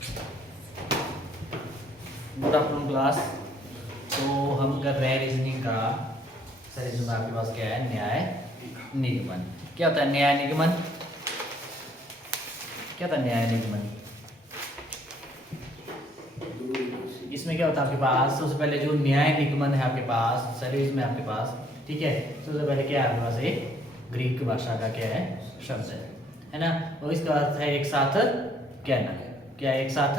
Good afternoon class. तो हम कर रहे हैं रीजनिंग का। सर इसमें आपके पास क्या है, न्याय निगमन। क्या होता है न्याय निगमन? क्या होता है न्याय निगमन? इसमें क्या होता है आपके पास, सबसे पहले जो न्याय निगमन है आपके पास सीरीज में आपके पास, ठीक है। सबसे पहले क्या है आपके पास, एक ग्रीक भाषा का क्या है शब्द है ना। और इसका अर्थ है एक साथ कहना। क्या है? एक साथ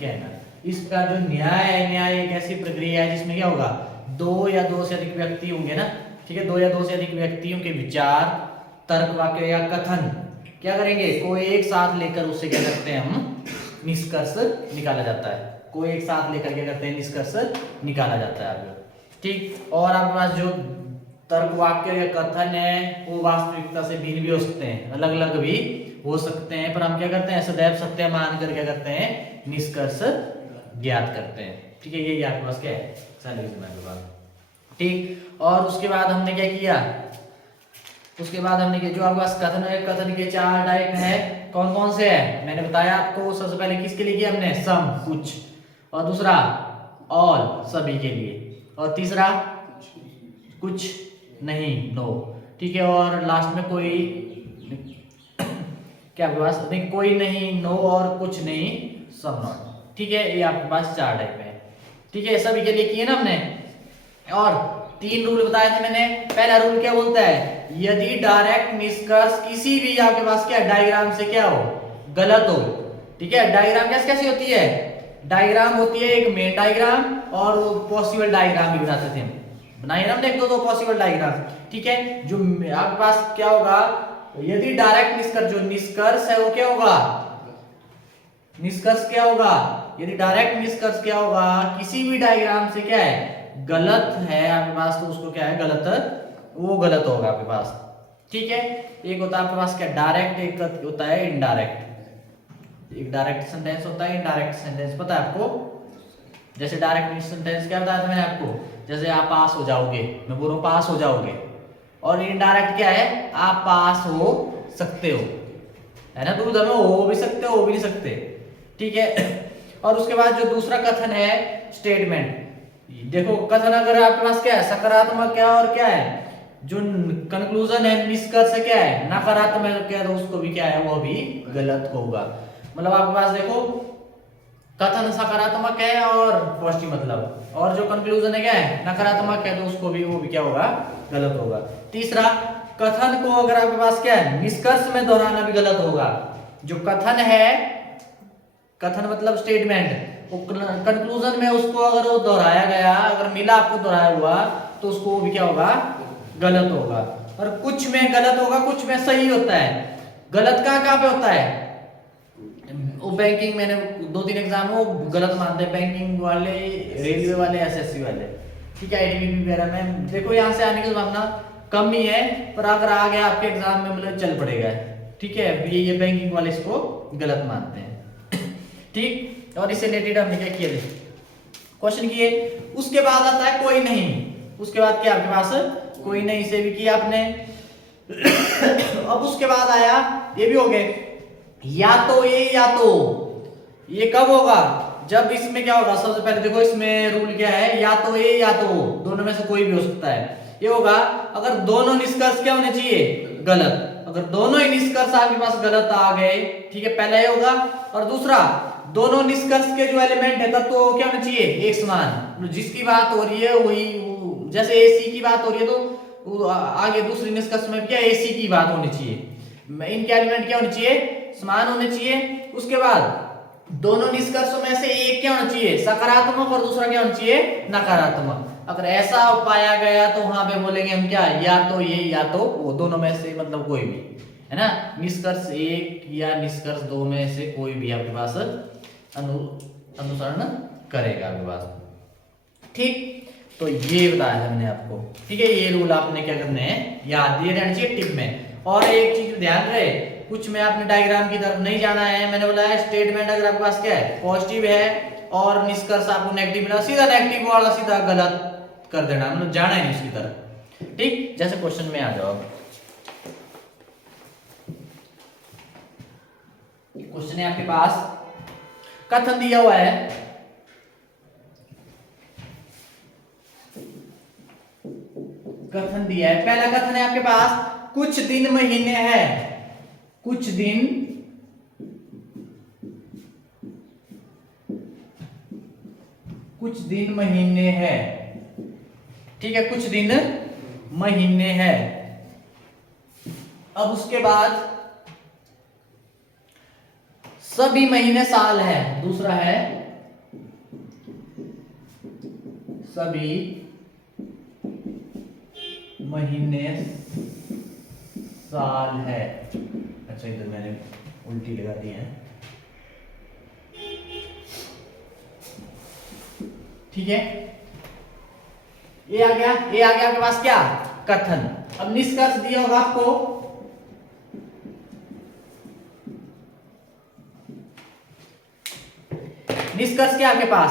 कहना। इसका जो न्याय है, न्याय एक ऐसी प्रक्रिया है जिसमें क्या होगा, दो या दो से अधिक व्यक्ति होंगे ना, ठीक है। दो या दो से अधिक व्यक्तियों के विचार, तर्क, वाक्य या कथन क्या करेंगे, कोई एक साथ लेकर उससे क्या करते हैं हम, निष्कर्ष निकाला जाता है। कोई एक साथ लेकर क्या करते हैं, निष्कर्ष निकाला जाता है आपको, ठीक। और आपके पास जो तर्क, वाक्य या कथन है वो वास्तविकता से भिन्न भी हो सकते हैं, अलग अलग भी हो सकते हैं, पर हम क्या करते हैं, सदैव सत्य मानकर क्या करते हैं, निष्कर्ष ज्ञात करते हैं, ठीक है। ये आपके पास क्या है, सॉल्यूशन आपके पास, ठीक। और उसके बाद हमने क्या किया, उसके बाद हमने जो आपके पास कथन है, कथन के चार टाइप है। कौन कौन से है मैंने बताया आपको। सबसे पहले किसके लिए किया हमने, सम कुछ, और दूसरा ऑल सभी के लिए, और तीसरा कुछ नहीं नो, ठीक है। और लास्ट में कोई क्या आपके पास, नहीं कोई नहीं नो और कुछ नहीं सब नॉट, ठीक है। ये आपके पास चार टाइप है, ठीक है। सभी के लिए किए ना हमने। और तीन रूल बताए थे मैंने। पहला रूल क्या बोलता है, यदि डायरेक्ट निष्कर्ष किसी भी आपके पास क्या डायग्राम से क्या हो, गलत हो, ठीक है। डायग्राम कैसे कैसी होती है, डायग्राम होती है एक मेन डायग्राम और पॉसिबल डायग्राम भी बनाते थे, बनाए ना हमने एक दो पॉसिबल डायग्राम, ठीक है। जो आपके पास क्या होगा, यदि डायरेक्ट निष्कर्ष, जो निष्कर्ष है वो क्या होगा, निष्कर्ष क्या होगा, यदि डायरेक्ट निष्कर्ष क्या होगा, किसी भी डायग्राम से क्या है, गलत है आपके पास, तो उसको क्या है, गलत, वो गलत होगा आपके पास, ठीक है। एक होता है आपके पास क्या डायरेक्ट, एक होता है इनडायरेक्ट। एक डायरेक्ट सेंटेंस होता है, इनडायरेक्ट सेंटेंस पता है आपको। जैसे डायरेक्ट सेंटेंस क्या बताया था मैंने आपको, जैसे आप पास हो जाओगे, मैं बोल रहा हूं पास हो जाओगे। और इनडायरेक्ट क्या है, आप पास हो सकते हो, है ना। दुविधा में हो भी सकते हो भी नहीं सकते, ठीक है। और उसके बाद जो दूसरा कथन है स्टेटमेंट, देखो कथन अगर आपके पास क्या है, सकारात्मक क्या और क्या है, जो कंक्लूजन है, निष्कर्ष क्या है, नकारात्मक क्या है, तो उसको भी क्या है, वो भी गलत होगा। मतलब आपके पास देखो कथन सकारात्मक है और पॉजिटिव मतलब, और जो कंक्लूजन है क्या है, नकारात्मक है, तो उसको भी वो भी क्या होगा, गलत होगा। तीसरा, कथन को अगर आपके पास क्या है, निष्कर्ष में दोहराना भी गलत होगा। जो कथन है, कथन मतलब स्टेटमेंट, कंक्लूजन में उसको अगर वो दोहराया गया, अगर मिला आपको दोहराया हुआ, तो उसको वो भी क्या होगा, गलत होगा। और कुछ में गलत होगा, कुछ में सही होता है। गलत कहाँ कहाँ पे होता है, वो बैंकिंग, मैंने दो तीन एग्जाम वो गलत मानते हैं, बैंकिंग वाले, रेलवे वाले, एसएससी वाले, ठीक है, आईटीबीपी वगैरह में। देखो यहाँ से आने की संभावना कम ही है, पर अगर आ गया आपके एग्जाम में मतलब चल पड़ेगा, ठीक है। ये बैंकिंग वाले इसको गलत मानते हैं, ठीक। और इससे रिलेटेड हमने क्या किया थे, क्वेश्चन किए। उसके बाद आता है कोई नहीं, उसके बाद क्या आपके पास, कोई नहीं से भी किया आपने। अब उसके बाद आया, ये भी हो गए, या तो ये, या तो ये कब होगा, जब इसमें क्या होगा, सबसे पहले देखो इसमें रूल क्या है, या तो ये या तो वो, दोनों में से कोई भी हो सकता है। ये होगा अगर दोनों निष्कर्ष क्या होने चाहिए, गलत। अगर दोनों ही निष्कर्ष आपके पास गलत आ गए, ठीक है, पहला ये होगा। और दूसरा, दोनों निष्कर्ष के जो एलिमेंट है तब तो क्या होना चाहिए, एक समान। जिसकी बात हो रही है वही, जैसे एसी की बात हो रही है तो आगे दूसरी निष्कर्ष में क्या एसी की बात होनी चाहिए। इनके एलिमेंट क्या होने चाहिए, समान होने चाहिए। उसके बाद दोनों निष्कर्षों में से एक क्या होना चाहिए, सकारात्मक, और दूसरा क्या होना चाहिए, नकारात्मक। अगर ऐसा पाया गया तो वहां पे बोलेंगे हम क्या, या तो ये या तो वो, दोनों में से मतलब कोई भी, है ना। निष्कर्ष एक या निष्कर्ष दो में से कोई भी आपके पास अनुसरण करेगा आपके पास, ठीक। तो ये बताया था मैंने आपको, ठीक है। ये रूल आपने क्या करने हैं, याद दिए रहने चाहिए टिप में। और एक चीज ध्यान रहे, कुछ में आपने डायग्राम की तरफ नहीं जाना है। मैंने बोला है स्टेटमेंट अगर आपके पास क्या है, पॉजिटिव है, और निष्कर्ष आपको नेगेटिव मिला, सीधा नेगेटिव वाला सीधा गलत कर देना, मतलब जाना ही नहीं उसकी तरफ, ठीक। जैसे क्वेश्चन में आ जाओ, क्वेश्चन है आपके पास, कथन दिया हुआ है, कथन दिया है। पहला कथन है आपके पास कुछ दिन महीने है, कुछ दिन महीने है, ठीक है, कुछ दिन महीने है। अब उसके बाद सभी महीने साल है, दूसरा है सभी महीने साल है। अच्छा इधर मैंने उल्टी लगा दी है, ठीक है। ये आ गया, ये आ गया आपके पास क्या, कथन। अब निष्कर्ष दिया होगा आपको, निष्कर्ष क्या आपके पास,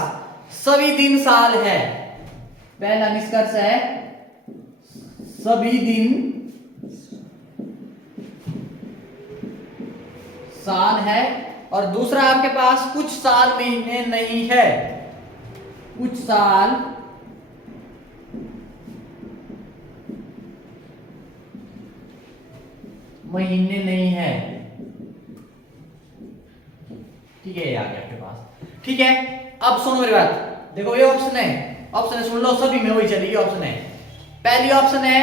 सभी दिन साल है। पहला निष्कर्ष है सभी दिन साल है, और दूसरा आपके पास कुछ साल महीने नहीं है, कुछ साल महीने नहीं है, ठीक है। ये आ गया आपके पास, ठीक है। अब सुनो मेरी बात, देखो ये ऑप्शन है, ऑप्शन सुन लो, सभी में वही चलिए ऑप्शन है। पहली ऑप्शन है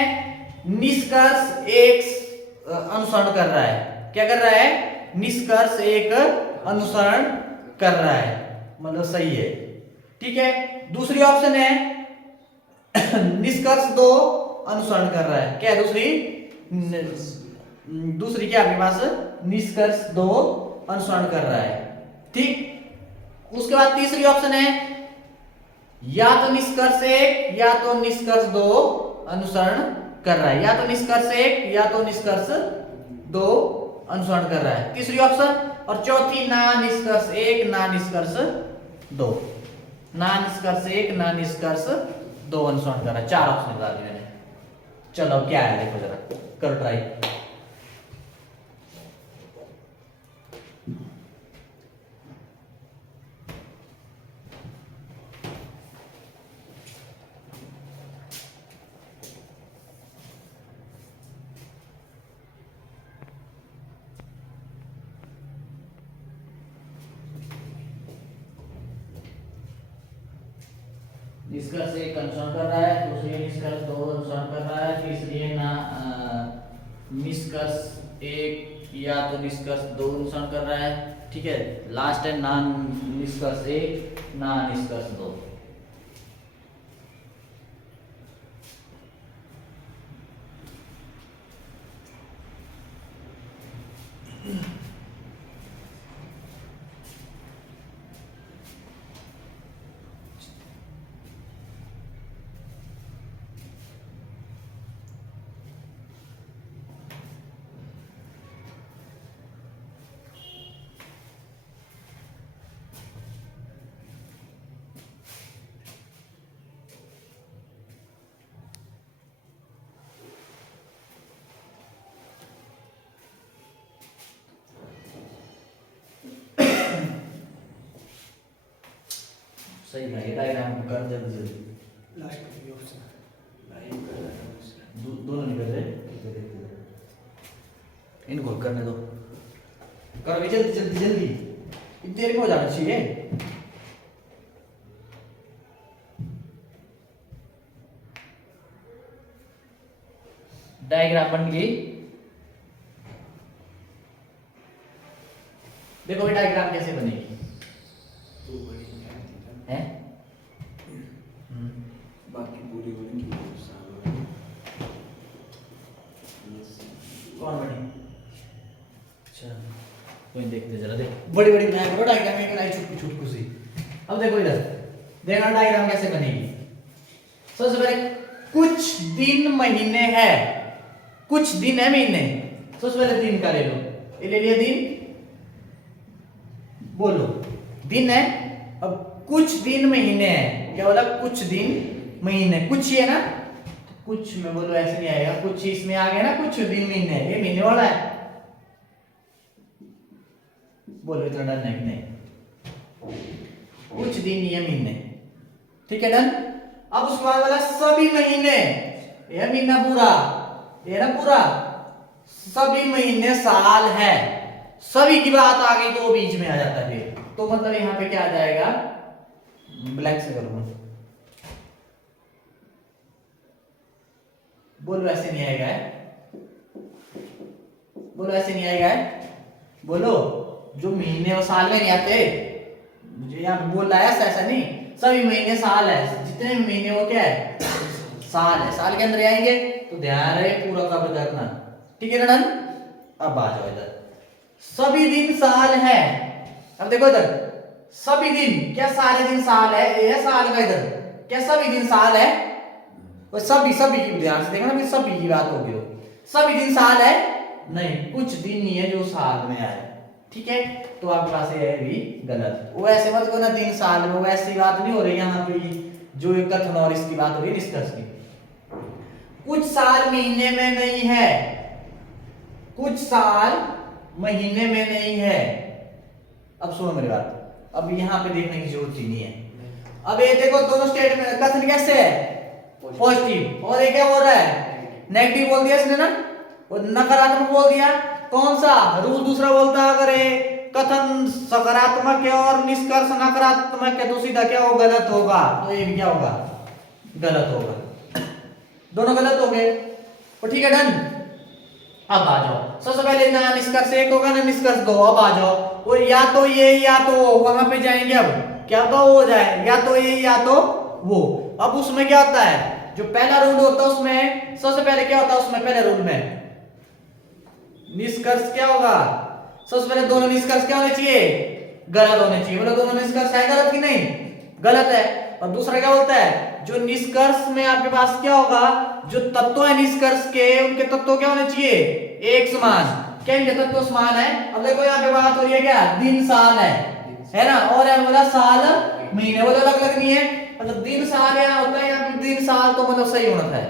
निष्कर्ष एक अनुसरण कर रहा है, क्या कर रहा है, निष्कर्ष एक अनुसरण कर रहा है, मतलब सही है, ठीक है। दूसरी ऑप्शन है निष्कर्ष दो अनुसरण कर रहा है, क्या है दूसरी क्या आपके पास, निष्कर्ष दो अनुसरण कर रहा है, ठीक। उसके बाद तीसरी ऑप्शन है या तो निष्कर्ष एक या तो निष्कर्ष दो अनुसरण कर रहा है, या तो निष्कर्ष एक या तो निष्कर्ष दो अनुसरण कर रहा है, तीसरी ऑप्शन। और चौथी ना निष्कर्ष एक ना निष्कर्ष दो, ना निष्कर्ष एक ना निष्कर्ष दो अनुसरण कर रहा है। चार ऑप्शन बता दिए मैंने। चलो क्या है देखो जरा, करो ट्राई। निष्कर्ष एक अनुसरण कर रहा है, दूसरी निष्कर्ष दो अनुसरण कर रहा है, तीसरी है ना निष्कर्ष एक या तो निष्कर्ष दो अनुसरण कर रहा है, ठीक है। लास्ट है ना निष्कर्ष एक ना निष्कर्ष दो। सही है, ये डायग्राम कर जल्दी जल्दी। लास्ट में ऑप्शन दोनों निकल रहे, इनको करने दो, करो भी जल्दी जल्दी जल्दी, इतनी देर में हो जाना चाहिए। डायग्राम बन गई, देखो ये डायग्राम कैसे बनेगी है, बाकी पूरी होगी कौन बनी, अच्छा कोई देखते जरा, देख बड़ी बड़ी बनाया करो डायग्राम, एक बनाई छुटकू छुटकू सी। अब देखो इधर, देखना डायग्राम कैसे बनेगी। सबसे पहले कुछ दिन महीने है, कुछ दिन है महीने, सबसे पहले दिन का ले लो, ये ले लिया दिन, बोलो दिन है। अब कुछ दिन महीने है, क्या बोला, कुछ दिन महीने, कुछ ही है ना, तो कुछ में बोलो ऐसे नहीं आएगा, कुछ इसमें आ गया ना, कुछ दिन महीने, ये महीने वाला है, बोलो इतना डरना है कि नहीं, कुछ दिन ये महीने, ठीक है डन। अब उसके बाद वाला सभी महीने, ये महीना पूरा, ये ना पूरा, सभी महीने साल है, सभी की बात आ गई तो बीच में आ जाता है फिर, तो मतलब यहाँ पे क्या आ जाएगा, ब्लैक से करूंगा, बोलो ऐसे नहीं आएगा है, बोलो ऐसे नहीं आएगा है, बोलो जो महीने और साल में नहीं आते, मुझे यहाँ पे बोल रहा है ऐसा नहीं, सभी महीने साल है, जितने भी महीने वो क्या है, साल है, साल के अंदर आएंगे, तो ध्यान रहे पूरा का पूरा रखना, ठीक है ना डन। अब आ जाओ इधर, सभी दिन साल है, अब देखो इधर सभी दिन, क्या सारे दिन साल है, ये साल का इधर, क्या सभी दिन साल है, और सभी सभी की ध्यान से देखना, फिर सभी की बात होगी, सभी दिन साल है नहीं, कुछ दिन नहीं है जो साल में आए, ठीक है, तो आपके पास ये है भी गलत, वो ऐसे मत को ना दिन साल में, वो ऐसी बात नहीं हो रही यहाँ पे, जो एक कथन और इसकी बात हो रही है निष्कर्ष की, कुछ साल महीने में नहीं है, कुछ साल महीने में नहीं है, अब सुनो मेरी बात, अब यहाँ पे देखने की जरूरत ही नहीं है, अब ये देखो दोनों स्टेटमेंट कथन कैसे है, पॉजिटिव, और ये क्या बोल रहा है, नेगेटिव बोल दिया इसने ना, और नकारात्मक बोल दिया, कौन सा रूल दूसरा बोलता है, अगर ये कथन सकारात्मक है और निष्कर्ष नकारात्मक है तो सीधा क्या हो, गलत होगा, तो ये भी क्या होगा, गलत होगा, दोनों गलत हो गए, तो ठीक है डन। अब आ जाओ, सबसे पहले ना निष्कर्ष एक होगा ना निष्कर्ष दो, अब आ जाओ, और या तो ये या तो वो, वहां पे जाएंगे, अब क्या तो हो जाए, या तो ये या तो वो, अब उसमें क्या होता है, जो पहला रूल होता है उसमें सबसे पहले क्या होता है, उसमें पहले रूल में निष्कर्ष क्या होगा, सबसे पहले दोनों निष्कर्ष क्या होने चाहिए, गलत होने चाहिए, बोलो दोनों निष्कर्ष है गलत कि नहीं, गलत है, और दूसरा क्या बोलता है, जो निष्कर्ष में आपके पास क्या होगा, जो तत्व है निष्कर्ष के, उनके तत्व क्या होने चाहिए, एक समान, क्या इनके तत्व समान है, अब देखो यहाँ पे बात हो रही है क्या, दिन साल है ना, और यहाँ बोला साल महीने, बोलो अलग अलग नहीं है, मतलब दिन साल यहाँ होता है, यहाँ पे दिन साल तो मतलब सही होना था,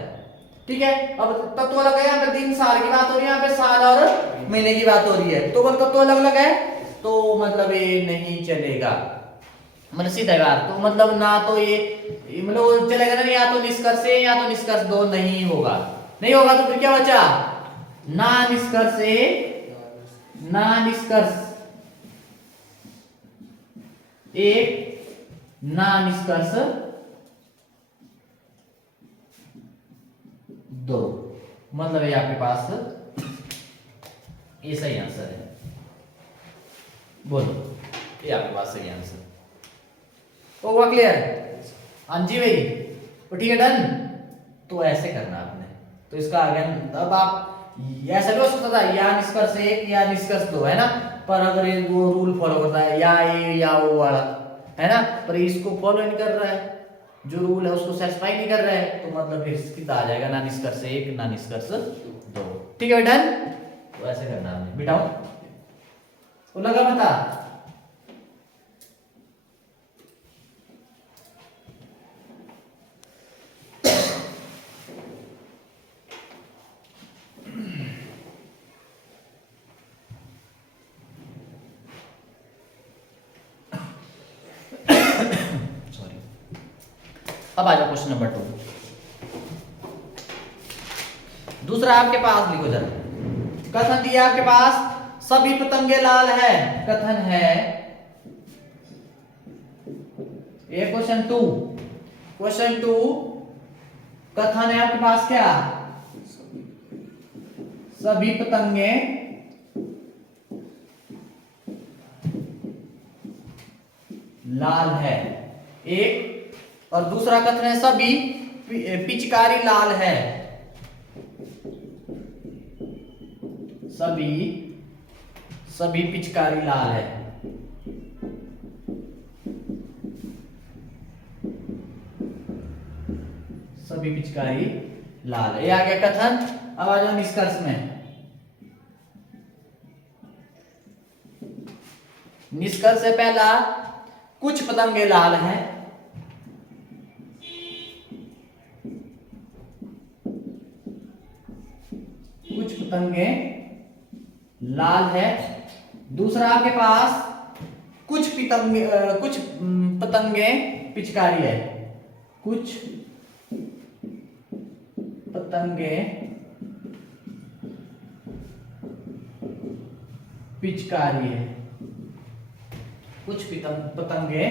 ठीक है, अब तत्व अलग है, यहाँ पे दिन साल की बात हो रही है, यहाँ पे साल और महीने की बात हो रही है, तो बोल तत्व अलग अलग है, तो मतलब ये नहीं चलेगा, मतलब सीधा बात, तो मतलब ना तो ये मतलब चलेगा ना, या तो निष्कर्ष या तो निष्कर्ष दो, नहीं होगा, नहीं होगा तो फिर क्या बचा, ना निष्कर्ष ना निष्कर्ष एक, ना निष्कर्ष दो, मतलब ये आपके पास ये सही आंसर है, बोलो ये आपके पास सही आंसर होगा, क्लियर, हाँ जी भाई, तो ठीक है डन, तो ऐसे करना आपने, तो इसका आगे अब आप ऐसा भी हो सकता था या निष्कर्ष एक या निष्कर्ष दो, है ना, पर अगर ये वो रूल फॉलो करता है या ये या वो वाला, है ना, पर इसको फॉलो नहीं कर रहा है, जो रूल है उसको सेटिस्फाई नहीं कर रहा है, तो मतलब फिर सीधा आ जाएगा ना निष्कर्ष एक ना निष्कर्ष दो, ठीक है डन, तो ऐसे करना आपने, बिठाओ तो लगा पता, अब आ जाओ क्वेश्चन नंबर 2, दूसरा आपके पास लिखो जरा, कथन दिया आपके पास, सभी पतंगे लाल है, कथन है, ये क्वेश्चन 2, कथन है आपके पास क्या, सभी पतंगे लाल है, एक, और दूसरा कथन है सभी पिचकारी लाल है, सभी पिचकारी लाल है, सभी पिचकारी लाल है, ये आ गया कथन, अब आ जाओ निष्कर्ष में, निष्कर्ष है पहला, कुछ पतंगे लाल हैं, कुछ पतंगे लाल है, दूसरा आपके पास कुछ कुछ पतंगे पिचकारी है, कुछ पतंगे पिचकारी है, कुछ पतंगे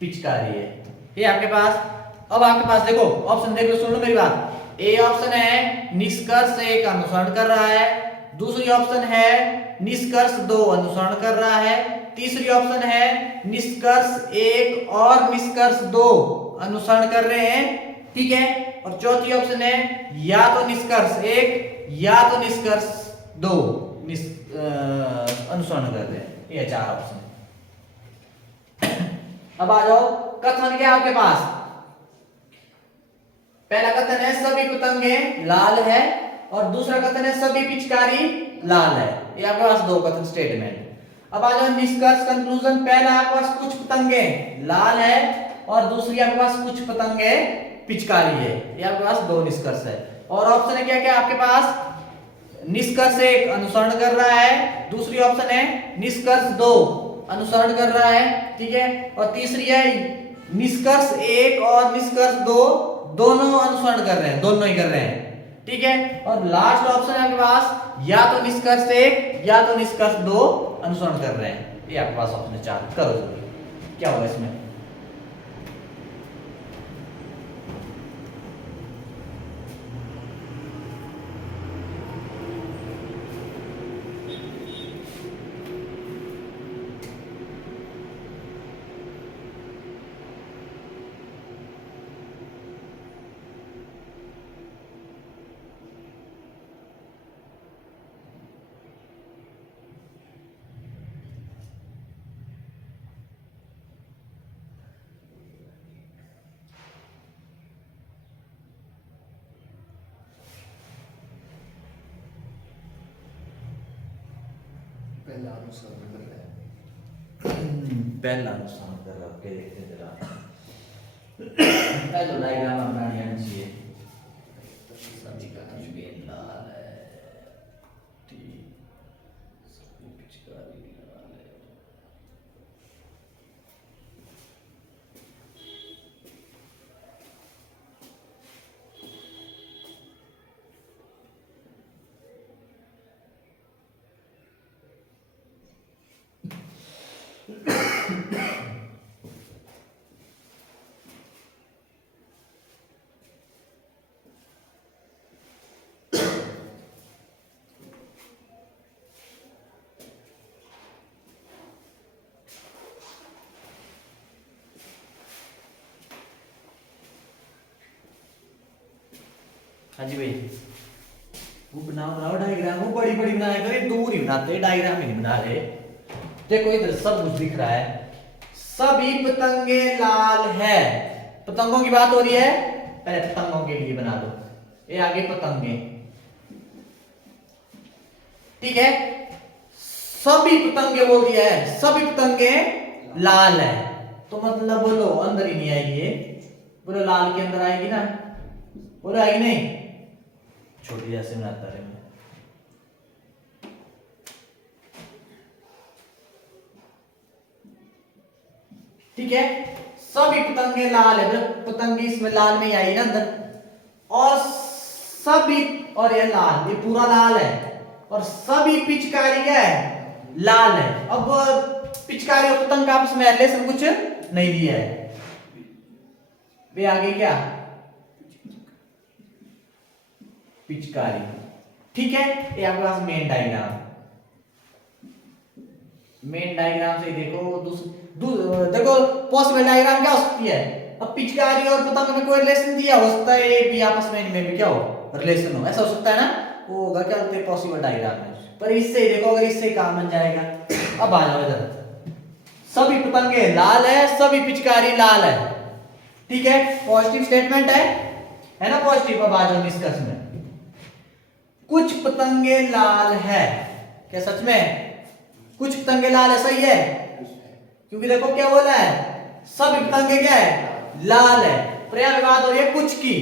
पिचकारी है। ये आपके पास, अब आपके पास देखो ऑप्शन देख लो, सुन लो मेरी बात। ए ऑप्शन है निष्कर्ष एक अनुसरण कर रहा है, दूसरी ऑप्शन है निष्कर्ष दो अनुसरण कर रहा है, तीसरी ऑप्शन है निष्कर्ष एक और निष्कर्ष दो अनुसरण कर रहे हैं, ठीक है, और चौथी ऑप्शन है या तो निष्कर्ष एक या तो निष्कर्ष दो अनुसरण कर रहे हैं। ये चार ऑप्शन। अब आ जाओ कथन क्या आपके पास। पहला कथन है सभी पतंगे लाल है, और दूसरा कथन है सभी पिचकारी लाल है। ये आपके पास दो कथन स्टेटमेंट। अब आ जाओ निष्कर्ष कंक्लूजन। पहला आपके पास कुछ पतंगे लाल है और दूसरी आपके पास कुछ पतंगे पिचकारी है। ये आपके पास दो निष्कर्ष है। और ऑप्शन है क्या क्या आपके पास, निष्कर्ष एक अनुसरण कर रहा है, दूसरी ऑप्शन है निष्कर्ष दो अनुसरण कर रहा है, ठीक है, और तीसरी है निष्कर्ष एक और निष्कर्ष दो दोनों अनुसरण कर रहे हैं, दोनों ही कर रहे हैं, ठीक है, और लास्ट ऑप्शन है आपके पास या तो निष्कर्ष एक या तो निष्कर्ष दो अनुसरण कर रहे हैं। ये आपके पास ऑप्शन चार। करो जल्दी, क्या होगा इसमें। पहला अनुसरण कर रहे हैं। पहला अनुसरण कर रहा है, देखते हैं जरा। पहला डायग्राम बनानी आनी चाहिए। सभी का रंग लाल है, ठीक, सभी पिचकारी लाल है। हाँ जी भाई, वो बनाओ डायग्राम, वो बड़ी बड़ी बनाया करे, दूर ही बनाते, डायग्राम ही नहीं बना रहे। देखो इधर सब कुछ दिख रहा है, सभी पतंगे लाल है, पतंगों की बात हो रही है, पहले पतंगों के लिए बना दो, ये आगे पतंगे, ठीक है, सभी पतंगे बोल दिया है, सभी पतंगे लाल है, तो मतलब बोलो अंदर ही नहीं आएगी ये, बोलो लाल के अंदर आएगी ना, बोलो आएगी नहीं, छोटी जैसे बनाता रहे मैं। ठीक है, सभी पतंगे लाल है, पतंगी इसमें लाल नहीं आई ना अंदर, और सभी, और ये लाल, ये पूरा लाल है, और सभी पिचकारी क्या है, लाल है। अब पिचकारी और पतंग का आपस में रिलेशन कुछ नहीं दिया है, वे आगे क्या, पिचकारी, ठीक है। ये आपके पास मेन डायग्राम, मेन डायग्राम से देखो, देखो पॉसिबल डायग्राम क्या हो सकती है, अब पिचकारी और पतंग में कोई रिलेशन दिया हो सकता है, ये भी आपस में इनमें भी क्या हो, रिलेशन हो, ऐसा हो सकता है ना, वो होगा क्या बोलते हैं पॉसिबल डायग्राम में। पर इससे ही देखो, अगर इससे काम बन जाएगा। अब आ जाओ इधर, सभी पतंगे लाल है, सभी पिचकारी लाल है, ठीक है, पॉजिटिव स्टेटमेंट है ना, पॉजिटिव। अब आ जाओ निष्कर्ष में, कुछ पतंगे लाल है, क्या सच में कुछ पतंगे लाल है, सही है, क्योंकि देखो क्या बोला है, सभी पतंगे क्या है, लाल है, पर यहां पे बात हो रही है कुछ की,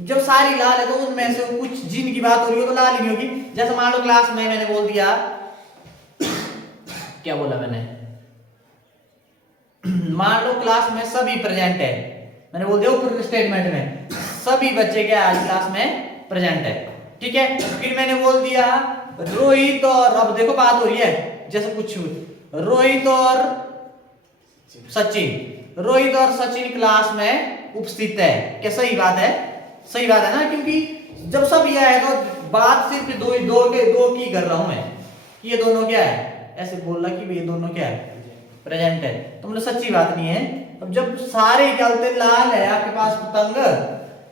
जब सारी लाल है तो उनमें से कुछ जिन की बात हो रही हो तो लाल ही नहीं होगी। जैसे मान लो क्लास में मैंने बोल दिया, क्या बोला मैंने, मान लो क्लास में सभी प्रेजेंट है, मैंने बोल दिया ऊपर स्टेटमेंट में सभी बच्चे क्या आज क्लास में प्रेजेंट है, ठीक है। फिर मैंने बोल दिया रोहित और, अब देखो बात हो रही है जैसे कुछ रोहित और सचिन, रोहित और सचिन क्लास में उपस्थित है, क्या सही बात है? सही बात है ना, क्योंकि जब सब यह है तो बात सिर्फ दो की कर रहा हूं मैं कि ये दोनों क्या है, ऐसे बोल रहा कि ये दोनों क्या है, प्रेजेंट है, तो मतलब सच्ची बात नहीं है। अब जब सारे चलते लाल है आपके पास पतंग,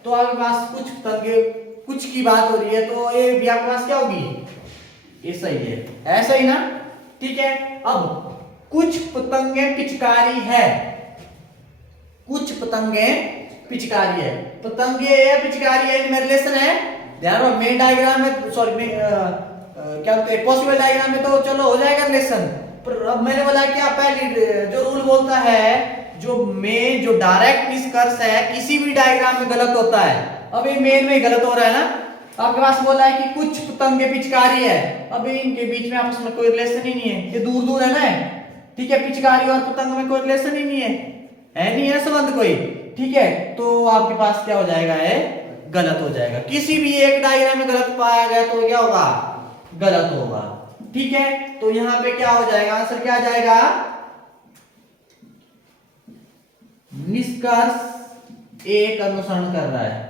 तो आपके पास कुछ पतंगे कुछ की बात हो रही है, तो ये भी आपके पास क्या होगी, ये सही है, ऐसा ही ना, ठीक है। अब कुछ पतंगे पिचकारी है, कुछ पतंगे पिचकारी है, पतंगे या पिचकारी है इनमें रिलेशन है, ध्यान रखो। मेन डायग्राम में सॉरी क्या बोलते हैं पॉसिबल डायग्राम में तो चलो हो जाएगा रिलेशन, पर अब मैंने बोला क्या पहले जो रूल बोलता है जो डायरेक्ट निष्कर्ष है किसी भी डायग्राम में गलत होता है। अब ये मेन में गलत हो रहा है ना, आपके पास बोला है कि कुछ पतंगे पिचकारी है, अब इनके बीच में आपस में कोई रिलेशन ही नहीं है, ये दूर दूर है ना, ठीक है, पिचकारी और पतंग में कोई रिलेशन ही नहीं है, नहीं है संबंध कोई, ठीक है, तो आपके पास क्या हो जाएगा, है गलत हो जाएगा। किसी भी एक डायग्राम में गलत पाया गया तो क्या होगा, गलत होगा, ठीक है। तो यहां पे क्या हो जाएगा, आंसर क्या आ जाएगा, निष्कर्ष एक अनुसरण कर रहा है,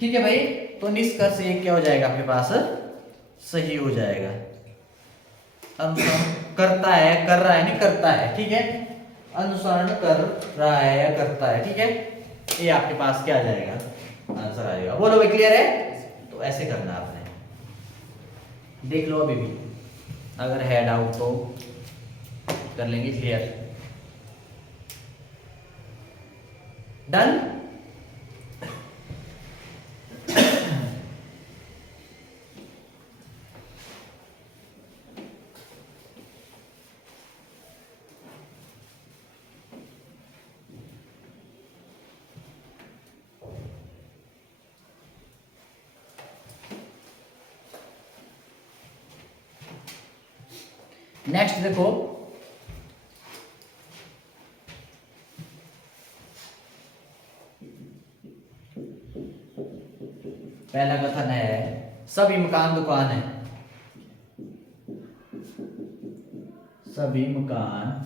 ठीक है भाई। तो निष्कर्ष एक क्या हो जाएगा आपके पास, सही हो जाएगा, अनुसरण करता है, कर रहा है नहीं करता है, ठीक है, अनुसरण कर रहा है या करता है, ठीक है, ये आपके पास क्या आ जाएगा, आंसर आ जाएगा। बोलो भाई क्लियर है? तो ऐसे करना आपने, देख लो अभी भी, अगर है डाउट तो कर लेंगे क्लियर, डन। नेक्स्ट देखो, पहला कथन है सभी मकान दुकान है, सभी मकान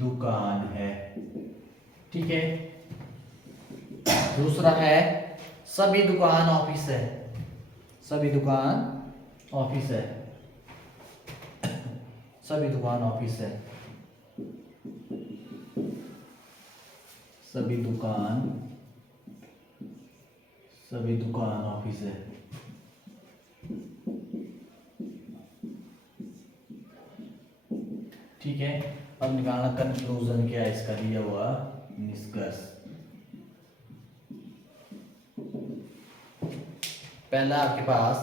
दुकान है, ठीक है। दूसरा है सभी दुकान ऑफिस है, सभी दुकान ऑफिस है, सभी दुकान ऑफिस है, सभी दुकान ऑफिस है, ठीक है। अब निकालना कंक्लूजन क्या है इसका दिया हुआ निष्कर्ष। पहला आपके पास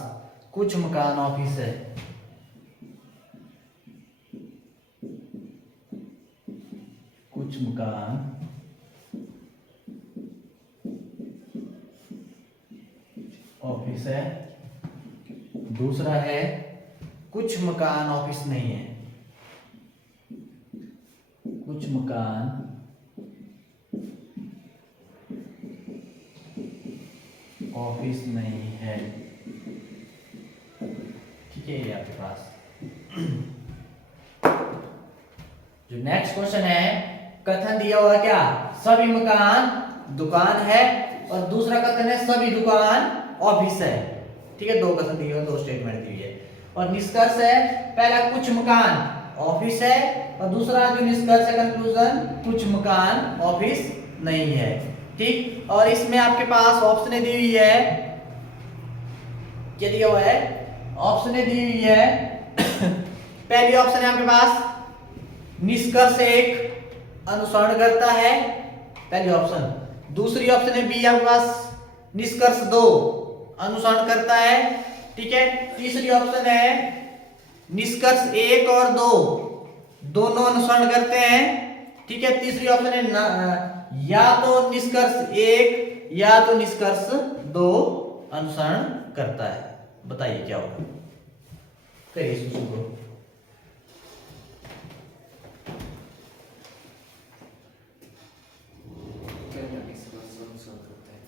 कुछ मकान ऑफिस है, कुछ मकान ऑफिस है। दूसरा है कुछ मकान ऑफिस नहीं है, कुछ मकान ऑफिस नहीं है, ठीक है। ये आपके पास जो नेक्स्ट क्वेश्चन है, कथन दिया हुआ क्या, सभी मकान दुकान है, और दूसरा कथन है सभी दुकान ऑफिस है, ठीक है। दो कथन दिए हुए, दो स्टेटमेंट दी है, और निष्कर्ष है पहला कुछ मकान ऑफिस है, और दूसरा जो निष्कर्ष है कंक्लूजन कुछ मकान ऑफिस नहीं है, ठीक। और इसमें आपके पास ऑप्शन दी हुई है, क्या दिया हुआ है, ऑप्शन दी हुई है। पहली ऑप्शन है आपके पास निष्कर्ष एक अनुसरण करता है, पहली ऑप्शन। दूसरी ऑप्शन है बी आपके पास निष्कर्ष दो अनुसरण करता है, ठीक है। तीसरी ऑप्शन है निष्कर्ष एक और दो दोनों अनुसरण करते हैं, ठीक है। तीसरी ऑप्शन है या तो निष्कर्ष एक या तो निष्कर्ष दो अनुसरण करता है। बताइए क्या होगा, करिए इसको शुरू। पहला निष्कर्ष अनुसरण करता है।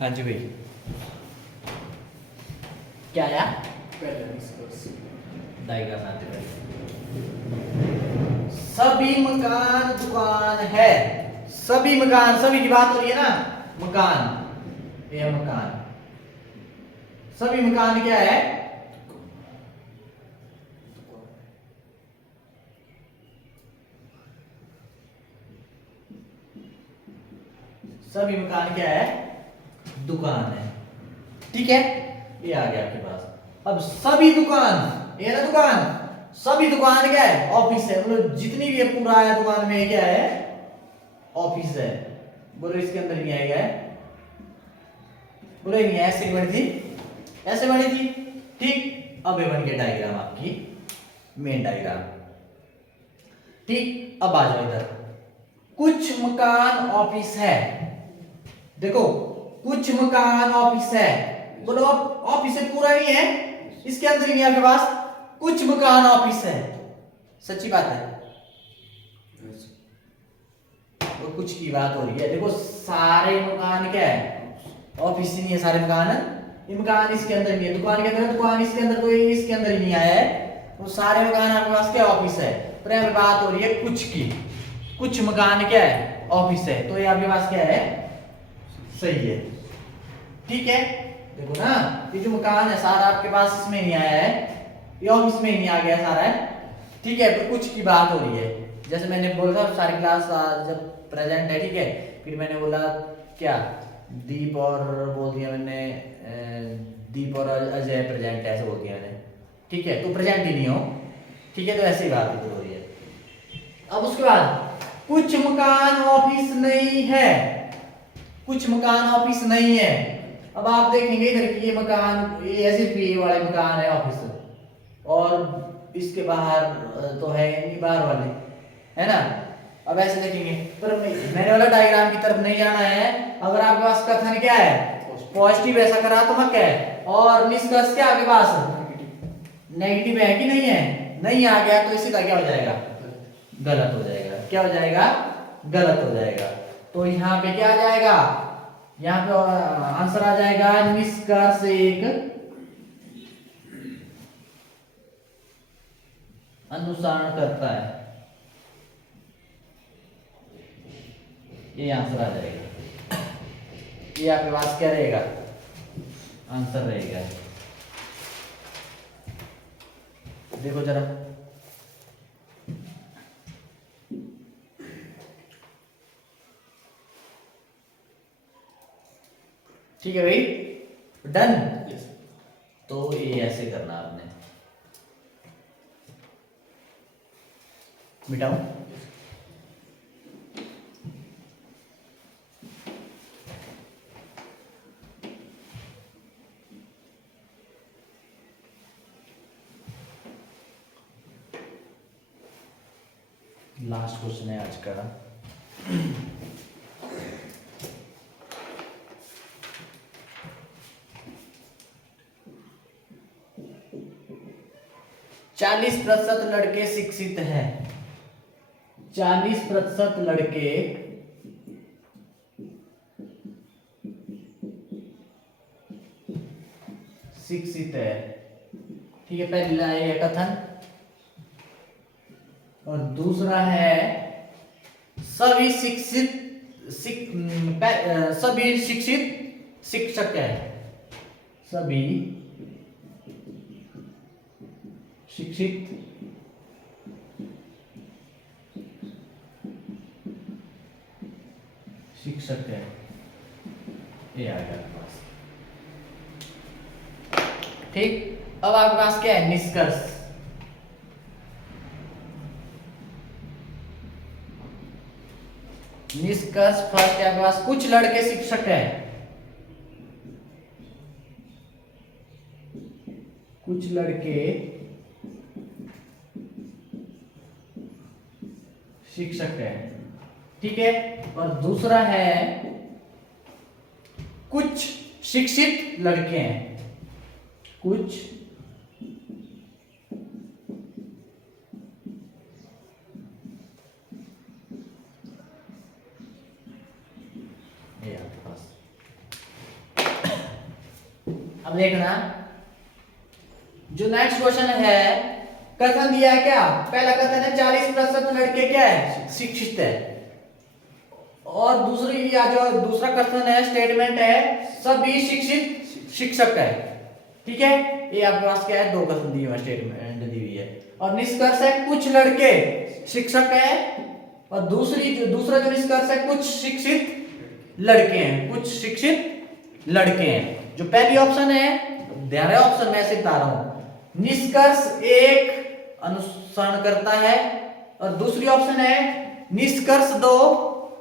हाँ जी भाई, क्या आया? पहला निष्कर्ष डायग्राम आते हैं। सभी मकान दुकान है, सभी मकान, सभी की बात हो रही है ना, मकान, ये मकान, सभी मकान क्या है? सभी मकान क्या है? दुकान है। ठीक है, ये आ गया आपके पास। अब सभी दुकान, ये ना दुकान, सभी दुकान क्या है? ऑफिस है। मतलब जितनी भी है पूरा आया दुकान में, क्या है? ऑफिस है। बोलो इसके अंदर नहीं आएगा है? बोलो नहीं, ऐसे बनी थी, ऐसे बनी थी। ठीक, अब ये बन गया डायग्राम आपकी मेन डायग्राम। ठीक, अब आ जाओ इधर। कुछ मकान ऑफिस है, देखो कुछ मकान ऑफिस है। बोलो ऑफिस है पूरा नहीं है, इसके अंदर ही नहीं आपके पास, कुछ मकान ऑफिस है। सच्ची बात है, तो कुछ की बात हो रही है। देखो सारे मकान क्या है? ऑफिस ही नहीं है सारे मकान, ये मकान इसके अंदर नहीं है, दुकान के अंदर, दुकान इसके अंदर, कोई इसके अंदर ही नहीं आया है, वो सारे मकान आपके पास क्या? ऑफिस है। पर यहाँ पे बात हो रही है कुछ की, कुछ मकान क्या है? ऑफिस है। तो ये आपके पास क्या है? सही है। ठीक है, देखो ना, ये जो मकान है सारा आपके पास इसमें नहीं आया है, ये ऑफिस में ही नहीं आ गया सारा है। ठीक है, पर कुछ की बात हो रही है। जैसे मैंने बोला था सारी क्लास जब प्रेजेंट है, ठीक है, फिर मैंने बोला क्या, दीप और बोल दिया मैंने, दीप और अजय प्रेजेंट ऐसे बोल दिया मैंने। ठीक है, तो प्रेजेंट ही नहीं हो। ठीक है, तो ऐसी बात हो रही है। अब उसके बाद कुछ मकान ऑफिस नहीं है, कुछ मकान ऑफिस नहीं है। अब आप देखेंगे इधर की ये मकान, ये सिर्फ ये वाले मकान है ऑफिस, और इसके बाहर तो है नहीं, बाहर वाले है ना। अब ऐसे देखेंगे, पर मैंने वाला डायग्राम की तरफ नहीं जाना है। अगर आपके पास कथन क्या है? पॉजिटिव है, सकारात्मक है, और निष्कर्ष क्या आपके पास? नेगेटिव है कि नहीं है? नहीं आ गया तो सीधा क्या हो जाएगा? गलत हो जाएगा। क्या हो जाएगा? गलत हो जाएगा। तो यहाँ पे क्या आ जाएगा? यहाँ पे आंसर आ जाएगा निष्कर्ष एक अनुसरण करता है, ये आंसर आ जाएगा। ये आपके पास क्या रहेगा? आंसर रहेगा। देखो जरा, ठीक है भाई, डन। तो ये ऐसे करना आपने, मिटाओ। लास्ट क्वेश्चन है आज का। चालीस प्रतिशत लड़के शिक्षित हैं, 40% लड़के शिक्षित है। ठीक है, पहला है कथन, और दूसरा है सभी सभी शिक्षित शिक्षक है, सभी शिक्षित शिक्षक है, ये आ गया आपके पास। ठीक, अब आपके पास क्या है, निष्कर्ष। निष्कर्ष फर्स्ट है आपके पास, कुछ लड़के शिक्षक हैं, कुछ लड़के शिक्षक हैं, ठीक है। और दूसरा है कुछ शिक्षित लड़के हैं, कुछ ये आपके पास। अब देखना जो नेक्स्ट क्वेश्चन है, कथन दिया है क्या, पहला कथन है 40% लड़के क्या है, शिक्षित है। और दूसरी या जो दूसरा कथन है, स्टेटमेंट है, सभी शिक्षित शिक्षक है, ठीक है। ये आपके पास क्या है, दो कथन दिए हुए, स्टेटमेंट दी हुई है। और निष्कर्ष है कुछ लड़के शिक्षक है, और दूसरा जो निष्कर्ष है, कुछ शिक्षित लड़के हैं, कुछ शिक्षित लड़के हैं। जो पहली ऑप्शन है, ध्यान रहे ऑप्शन मैं से बता रहा हूं, निष्कर्ष एक अनुसरण करता है, और दूसरी ऑप्शन है निष्कर्ष दो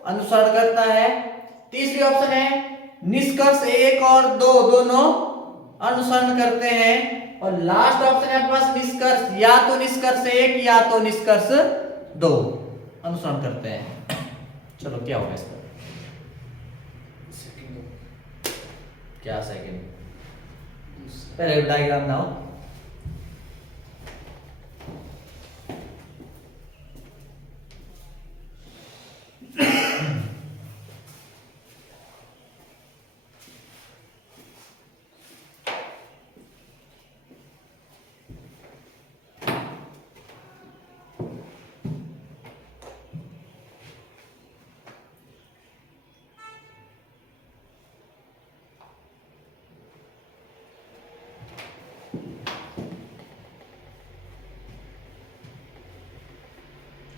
अनुसरण करता है, तीसरी ऑप्शन है निष्कर्ष एक और दो दोनों अनुसरण करते हैं, और लास्ट ऑप्शन है आपके पास निष्कर्ष या तो निष्कर्ष एक या तो निष्कर्ष दो अनुसरण करते हैं। चलो क्या होगा इसका, सेकंड क्या सेकंड, पहले डायग्राम बनाओ।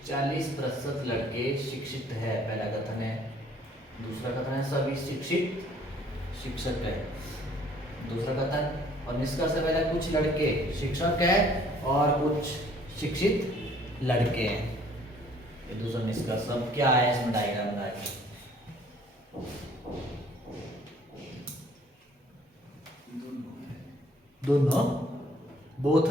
40% लड़के शिक्षित है, पहला कथन है। दूसरा कथन है सभी शिक्षित शिक्षक है, दूसरा कथन। और निष्कर्ष से पहले कुछ लड़के शिक्षक है और कुछ शिक्षित लड़के हैं, ये दूसरा निष्कर्ष। अब क्या है इसमें डायग्राम बनाएंगे, दोनों बोथ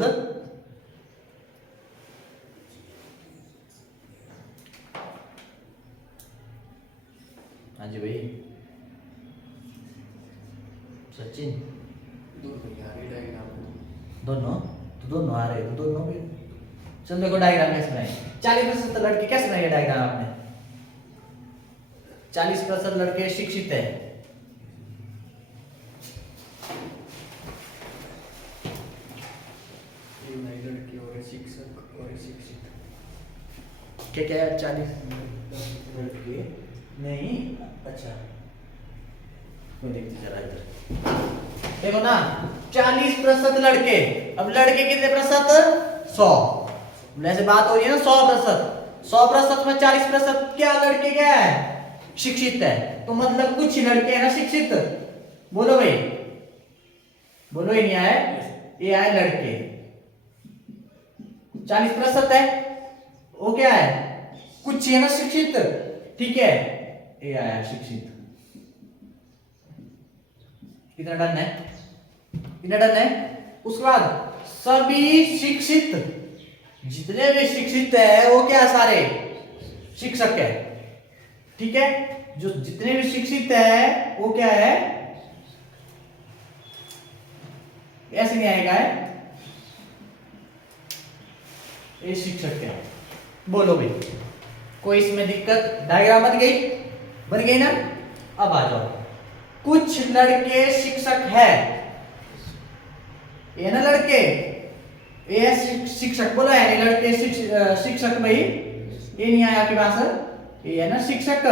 हाँ जी भाई सचिन, दोनों तो दोनों आ रहे, तो दोनों भी। चल देखो डायग्राम कैसे बनाए, 40% लड़के कैसे बनाए डायग्राम आपने, 40% लड़के शिक्षित है, लड़के और शिक्षक और शिक्षित, क्या क्या है 40 लड़के नहीं, अच्छा कोई देखते जरा इधर देखो ना, 40% लड़के। अब लड़के कितने प्रतिशत, 100, जैसे बात हो रही है ना 100%, 100% में 40% क्या लड़के क्या है, शिक्षित है, तो मतलब कुछ लड़के हैं ना शिक्षित, बोलो भाई, बोलो ही नहीं आए, ये आए लड़के, 40% है, वो क्या है, कुछ है ना शिक्षित, ठीक है, ये आया शिक्षित। कितना डन है, कितना डन है। उसके बाद सभी शिक्षित, जितने भी शिक्षित है वो क्या सारे शिक्षक है, ठीक है। जो जितने भी शिक्षित है वो क्या है, ऐसे नहीं आएगा है, ये शिक्षक है। बोलो भाई कोई इसमें दिक्कत, डायग्राम बन गई ना। अब आ जाओ, कुछ लड़के शिक्षक है, ये ना लड़के, ये शिक्षक बोला है, ये लड़के शिक्षक भाई, ये नहीं आया आपके पास, ये है ना शिक्षक,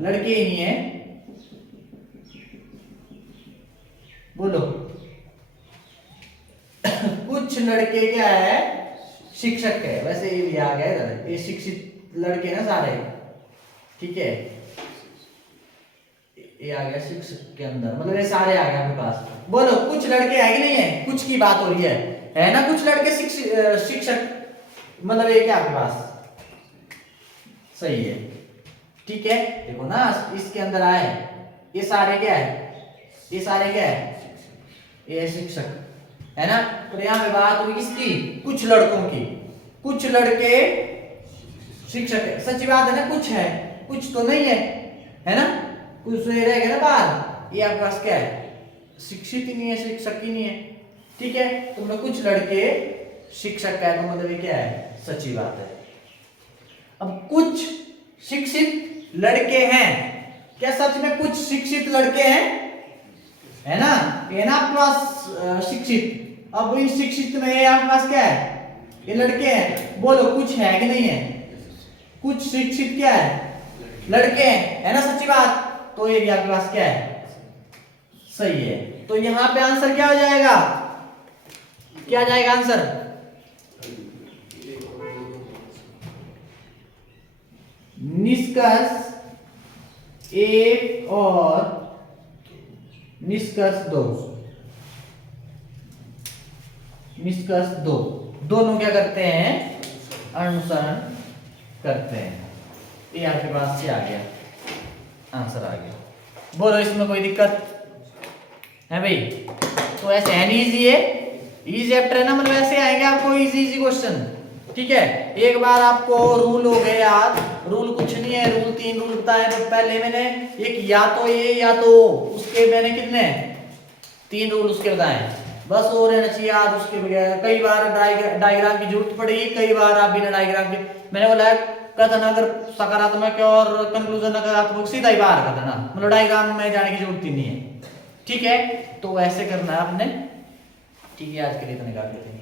लड़के ही नहीं है, बोलो कुछ लड़के क्या है शिक्षक है, वैसे ये आ गया इधर, ये शिक्षित लड़के ना सारे, ठीक है, ये आ गया शिक्षक के अंदर, मतलब ये सारे आ गए आपके पास। बोलो कुछ लड़के है कि नहीं है, कुछ की बात हो रही है ना, कुछ लड़के शिक्षक, मतलब ये क्या आपके पास सही है, ठीक है। देखो ना इसके अंदर आए, ये सारे क्या है, ये सारे क्या है, ये शिक्षक है ना। तो यहाँ पे बात हुई किसकी, कुछ लड़कों की, कुछ लड़के शिक्षक है, सच्ची बात है ना, कुछ है, कुछ तो नहीं है ना, कुछ तो रह गया ना बाहर, ये आपके पास क्या है, शिक्षित ही नहीं है, शिक्षक ही नहीं है, ठीक है। तो मतलब कुछ लड़के शिक्षक का है, तो मतलब ये क्या है, सच्ची बात है। अब कुछ शिक्षित लड़के हैं, क्या सच में कुछ शिक्षित लड़के हैं, है ना, ये ना आपके पास शिक्षित। अब इन शिक्षित में ये आपके पास क्या है, ये लड़के हैं, बोलो कुछ है कि नहीं है, कुछ शिक्षित क्या है, लड़के हैं, है ना, सच्ची बात। तो ये आपके पास क्या है, सही है। तो यहां पे आंसर क्या हो जाएगा, क्या जाएगा आंसर, निष्कर्ष एक और निष्कर्ष दो, निष्कर्ष दो, दोनों क्या करते हैं, अनुसरण करते हैं। ये आपके पास क्या आ गया, आंसर आ गया। बोलो इसमें कोई दिक्कत है भाई। तो ऐसे है नहीं, इजी है, इजी चैप्टर है ना, मतलब ऐसे आएंगे आपको इजी इजी क्वेश्चन, ठीक है। एक बार आपको रूल हो गए याद, रूल कुछ नहीं है, रूल 3 रूल बताए तो पहले मैंने, एक या तो ये या तो उसके, मैंने कितने 3 रूल उसके बताए, बस वो रहना चाहिए याद उसके बगैर। कई बार डायग्राम की जरूरत पड़ेगी, कई बार आप बिना डायग्राम के, मैंने बोला कथन अगर सकारात्मक और कंक्लूजन नकारात्मक सीधा ही बाहर कर देना, मतलब डायग्राम में जाने की जरूरत ही नहीं है, ठीक है। तो ऐसे करना है आपने, ठीक है। आज के लिए इतना काफी है।